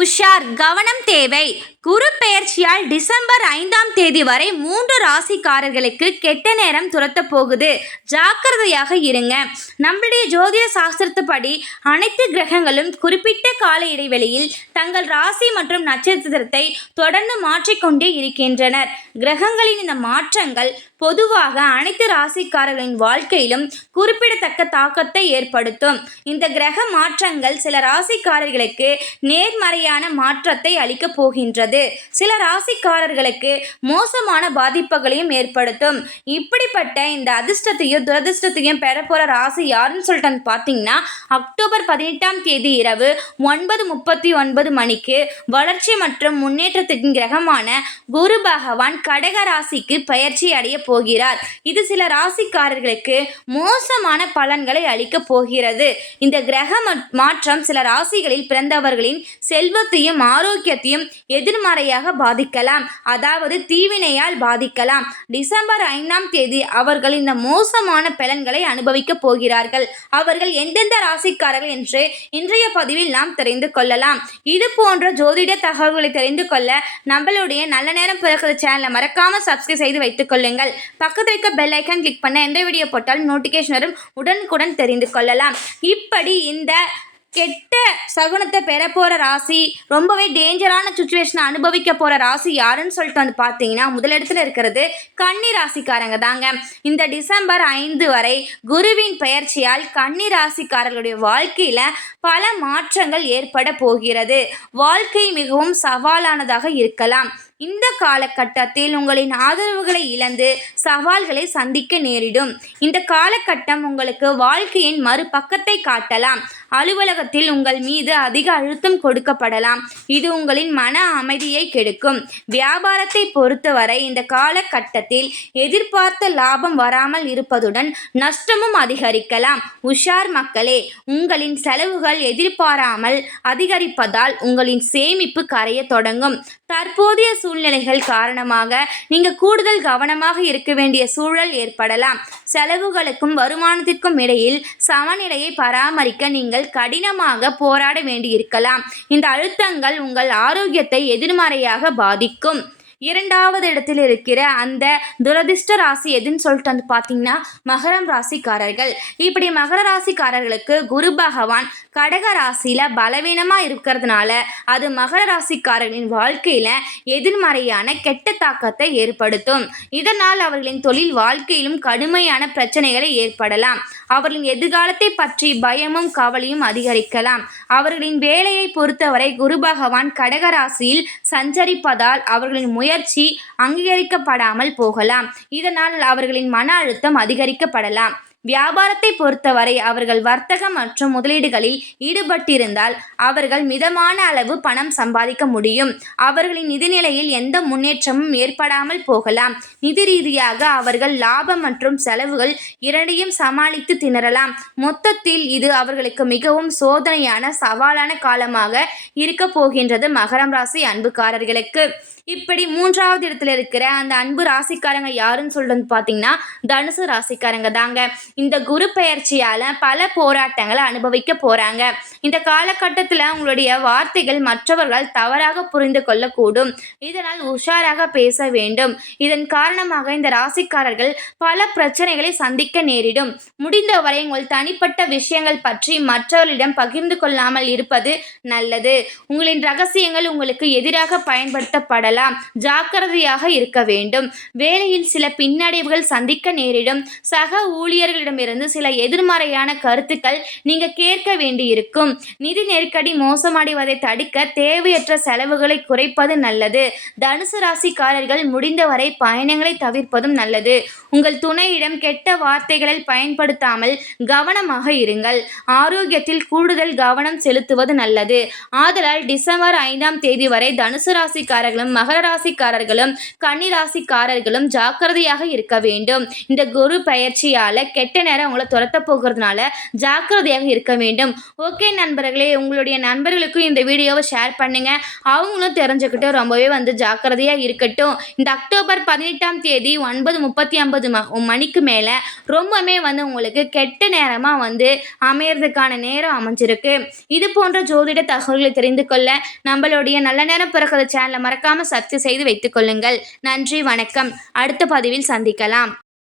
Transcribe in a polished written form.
உஷார், கவனம் தேவை. குரு பெயர்ச்சியால் டிசம்பர் 5ஆம் தேதி வரை 3 ராசிக்காரர்களுக்கு கெட்ட நேரம் துரத்தப் போகுது. ஜாக்கிரதையாக இருங்க. நம்மளுடைய ஜோதிட சாஸ்திரத்துப்படி அனைத்து கிரகங்களும் குறிப்பிட்ட கால இடைவெளியில் தங்கள் ராசி மற்றும் நட்சத்திரத்தை தொடர்ந்து மாற்றிக்கொண்டே இருக்கின்றனர். கிரகங்களின் இந்த மாற்றங்கள் பொதுவாக அனைத்து ராசிக்காரர்களின் வாழ்க்கையிலும் குறிப்பிடத்தக்க தாக்கத்தை ஏற்படுத்தும். இந்த கிரக மாற்றங்கள் சில ராசிக்காரர்களுக்கு நேர்மறையான மாற்றத்தை அளிக்கப் போகின்றது. சில ராசிக்காரர்களுக்கு மோசமான பாதிப்புகளையும் ஏற்படுத்தும். இப்படிப்பட்ட இந்த அதிர்ஷ்டத்தையும் துரதிர்ஷ்டத்தையும் பெறப்போற ராசி யாருன்னு சொல்லிட்டு பார்த்தீங்கன்னா, அக்டோபர் 18ஆம் தேதி இரவு 9:39 மணிக்கு வளர்ச்சி மற்றும் முன்னேற்றத்தின் கிரகமான குரு பகவான் கடக ராசிக்கு பயிற்சி அடைய போகிறார். இது சில ராசிக்காரர்களுக்கு மோசமான பலன்களை அளிக்கப் போகிறது. இந்த கிரக மாற்றம் சில ராசிகளில் பிறந்தவர்களின் செல்வத்தையும் ஆரோக்கியத்தையும் எதிர்மறையாக பாதிக்கலாம், அதாவது தீவினையால் பாதிக்கலாம். டிசம்பர் 5ஆம் தேதி அவர்கள் இந்த மோசமான பலன்களை அனுபவிக்க போகிறார்கள். அவர்கள் எந்தெந்த ராசிக்காரர்கள் என்று இன்றைய பதிவில் நாம் தெரிந்து கொள்ளலாம். இது போன்ற ஜோதிட தகவல்களை தெரிந்து கொள்ள நம்மளுடைய நல்ல நேரம் பிறகு சேனலை மறக்காம சப்ஸ்கிரைப் செய்து வைத்துக் கொள்ளுங்கள். பக்கத்தில் இருக்க பெல் ஐக்கான் கிளிக் பண்ண எந்த வீடியோ போட்டால் நோட்டிஃபிகேஷன் வரும், உடனுக்குடன் தெரிந்து கொள்ளலாம். இப்படி இந்த கெட்ட சகுனத்தை பெற போகிற ராசி, ரொம்பவே டேஞ்சரான சுச்சுவேஷனை அனுபவிக்க போகிற ராசி யாருன்னு சொல்லிட்டு பார்த்தீங்கன்னா, முதலிடத்தில் இருக்கிறது கன்னி ராசிக்காரங்க தாங்க. இந்த டிசம்பர் 5 வரை குருவின் பெயர்ச்சியால் கன்னி ராசிக்காரர்களுடைய வாழ்க்கையில் பல மாற்றங்கள் ஏற்பட போகிறது. வாழ்க்கை மிகவும் சவாலானதாக இருக்கலாம். இந்த காலகட்டத்தில் உங்களின் ஆதரவுகளை இழந்து சவால்களை சந்திக்க நேரிடும். இந்த காலகட்டம் உங்களுக்கு வாழ்க்கையின் மறுபக்கத்தை காட்டலாம். அலுவலகத்தில் உங்கள் மீது அதிக அழுத்தம் கொடுக்கப்படலாம். இது உங்களின் மன அமைதியை கெடுக்கும். வியாபாரத்தை பொறுத்தவரை இந்த காலகட்டத்தில் எதிர்பார்த்த லாபம் வராமல் இருப்பதுடன் நஷ்டமும் அதிகரிக்கலாம். உஷார் மக்களே, உங்களின் செலவுகள் எதிர்பாராமல் அதிகரிப்பதால் உங்களின் சேமிப்பு கரைய தொடங்கும். தற்போதைய சூழ்நிலைகள் காரணமாக நீங்கள் கூடுதல் கவனமாக இருக்க வேண்டிய சூழல் ஏற்படலாம். செலவுகளுக்கும் வருமானத்திற்கும் இடையில் சமநிலையை பராமரிக்க நீங்கள் கடினமாக போராட வேண்டியிருக்கலாம். இந்த அழுத்தங்கள் உங்கள் ஆரோக்கியத்தை எதிர்மறையாக பாதிக்கும். 2வது இடத்தில் இருக்கிற அந்த துரதிர்ஷ்ட ராசி எதுன்னு சொல்லிட்டு பார்த்தீங்கன்னா, மகரம் ராசிக்காரர்கள். இப்படி மகர ராசிக்காரர்களுக்கு குரு பகவான் கடக ராசியில் பலவீனமாக இருக்கிறதுனால அது மகர ராசிக்காரர்களின் வாழ்க்கையில் எதிர்மறையான கெட்ட தாக்கத்தை ஏற்படுத்தும். இதனால் அவர்களின் தொழில் வாழ்க்கையிலும் கடுமையான பிரச்சனைகளை ஏற்படலாம். அவர்களின் எதிர்காலத்தை பற்றி பயமும் கவலையும் அதிகரிக்கலாம். அவர்களின் வேலையை பொறுத்தவரை குரு பகவான் கடக ராசியில் சஞ்சரிப்பதால் அவர்களின் முயற்சி அங்கீகரிக்கப்படாமல் போகலாம். இதனால் அவர்களின் மன அழுத்தம் அதிகரிக்கப்படலாம். வியாபாரத்தை பொறுத்தவரை அவர்கள் வர்த்தகம் மற்றும் முதலீடுகளில் ஈடுபட்டிருந்தால் அவர்கள் மிதமான அளவு பணம் சம்பாதிக்க முடியும். அவர்களின் நிதிநிலையில் எந்த முன்னேற்றமும் ஏற்படாமல் போகலாம். நிதி ரீதியாக அவர்கள் லாபம் மற்றும் செலவுகள் இரண்டையும் சமாளித்து திணறலாம். மொத்தத்தில் இது அவர்களுக்கு மிகவும் சோதனையான சவாலான காலமாக இருக்க போகின்றது மகரம் ராசி அன்புக்காரர்களுக்கு. இப்படி 3வது இடத்துல இருக்கிற அந்த அன்பு ராசிக்காரங்க யாருன்னு சொல்றது பார்த்தீங்கன்னா, தனுசு ராசிக்காரங்க தாங்க. இந்த குரு பெயர்ச்சியால் பல போராட்டங்களை அனுபவிக்க போகிறாங்க. இந்த காலகட்டத்தில் உங்களுடைய வார்த்தைகள் மற்றவர்கள் தவறாக புரிந்து கொள்ளக்கூடும். இதனால் உஷாராக பேச வேண்டும். இதன் காரணமாக இந்த ராசிக்காரர்கள் பல பிரச்சனைகளை சந்திக்க நேரிடும். முடிந்தவரை உங்கள் தனிப்பட்ட விஷயங்கள் பற்றி மற்றவர்களிடம் பகிர்ந்து கொள்ளாமல் இருப்பது நல்லது. உங்களின் ரகசியங்கள் உங்களுக்கு எதிராக பயன்படுத்தப்படலாம். ஜாக்கிரதையாக இருக்க வேண்டும். வேலையில் சில பின்னடைவுகள் சந்திக்க நேரிடும். சக ஊழியர்களிடமிருந்து சில எதிர்மறையான கருத்துக்கள் நீங்க கேட்க வேண்டியிருக்கும். நிதி நெருக்கடி மோசமடைவதை தடுக்க தேவையற்ற செலவுகளை குறைப்பது நல்லது. தனுசு ராசிக்காரர்கள் முடிந்தவரை பயணங்களை தவிர்ப்பதும் நல்லது. உங்கள் துணையிடம் கெட்ட வார்த்தைகளை பயன்படுத்தாமல் கவனமாக இருங்கள். ஆரோக்கியத்தில் கூடுதல் கவனம் செலுத்துவது நல்லது. ஆதலால் டிசம்பர் 5ஆம் தேதி வரை தனுசு ராசிக்காரர்களும் மகர ராசிக்காரர்களும் கன்னி ராசிக்காரர்களும் ஜாக்கிரதையாக இருக்க வேண்டும். இந்த குரு பெயர்ச்சியால கெட்ட கெட்ட நேரம் உங்களை துரத்த போகிறதுனால ஜாக்கிரதையாக இருக்க வேண்டும். ஓகே நண்பர்களே, உங்களுடைய நண்பர்களுக்கும் இந்த வீடியோவை ஷேர் பண்ணுங்க. அவங்களும் தெரிஞ்சுக்கிட்டு ரொம்பவே ஜாக்கிரதையாக இருக்கட்டும். இந்த அக்டோபர் 18ஆம் தேதி 9:30 மணிக்கு மேலே ரொம்பவே உங்களுக்கு கெட்ட நேரமாக அமையறதுக்கான நேரம் அமைஞ்சிருக்கு. இது போன்ற ஜோதிட தகவல்களை தெரிந்து கொள்ள நம்மளுடைய நல்ல நேரம் பிறக்கிற சேனலை மறக்காமல் சப்ஸ்கிரைப் செய்து வைத்துக் கொள்ளுங்கள். நன்றி, வணக்கம். அடுத்த பதிவில் சந்திக்கலாம்.